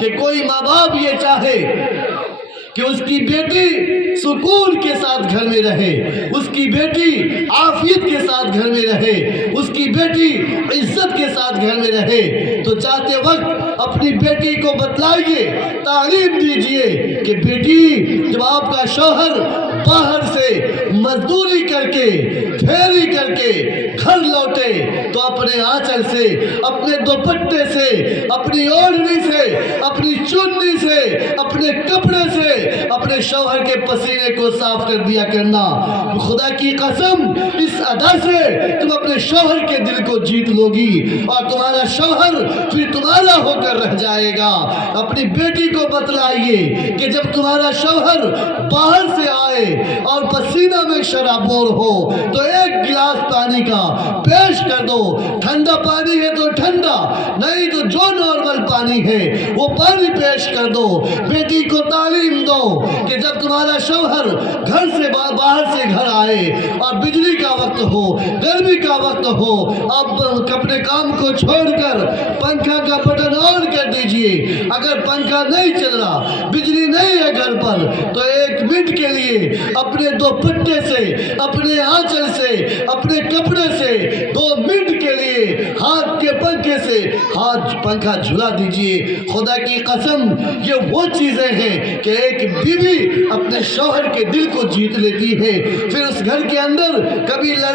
کہ کوئی ماں باپ یہ چاہے کہ اس کی بیٹی سکون کے ساتھ گھر میں رہے، اس کی بیٹی عافیت کے ساتھ گھر میں رہے، اس کی بیٹی عزت کے ساتھ گھر میں رہے، تو چاہتے وقت اپنی بیٹی کو بتلائیے، تعلیم دیجئے کہ بیٹی جب آپ کا شوہر باہر سے مزدوری کر کے پھیری کر کے گھر لوٹے تو اپنے آنچل سے، اپنے دوپٹے سے، اپنی اوڑھنی سے، اپنی چننی سے، اپنے کپڑے سے اپنے شوہر کے پسینے کو صاف کر دیا کرنا۔ خدا کی قسم اس ادا سے تم اپنے شوہر کے دل کو جیت لو گی اور تمہارا شوہر پھر تمہارا ہو کر رہ جائے گا۔ اپنی بیٹی کو بتلائیے کہ جب تمہارا شوہر باہر سے آئے اور پسینہ میں شرابور ہو تو ایک گلاس پانی کا پیش کر دو، ٹھنڈا پانی ہے تو ٹھنڈا، نہیں تو جو نارمل پانی ہے وہ پانی پیش کر دو۔ بیٹی کو تعلیم دو کہ جب تمہارا شوہر گھر سے باہر سے گھر آئے اور بجلی کا وقت ہو، گرمی کا وقت ہو، آپ اپنے کام کو چھوڑ کر پنکھا کا بٹن آن کر دیجئے۔ اگر پنکھا نہیں چل رہا، بجلی نہیں ہے گھر پر، تو 1 منٹ کے لیے اپنے دوپٹے سے، اپنے آنچل سے، اپنے کپڑے سے 2 منٹ کے لیے ہاتھ کے پنکھے سے ہاتھ پنکھا جھلا دیجئے۔ خدا کی قسم یہ وہ چیزیں ہیں کہ ایک بیوی اپنے شوہر کے دل کو جیت لیتی ہے، پھر اس گھر کے اندر کبھی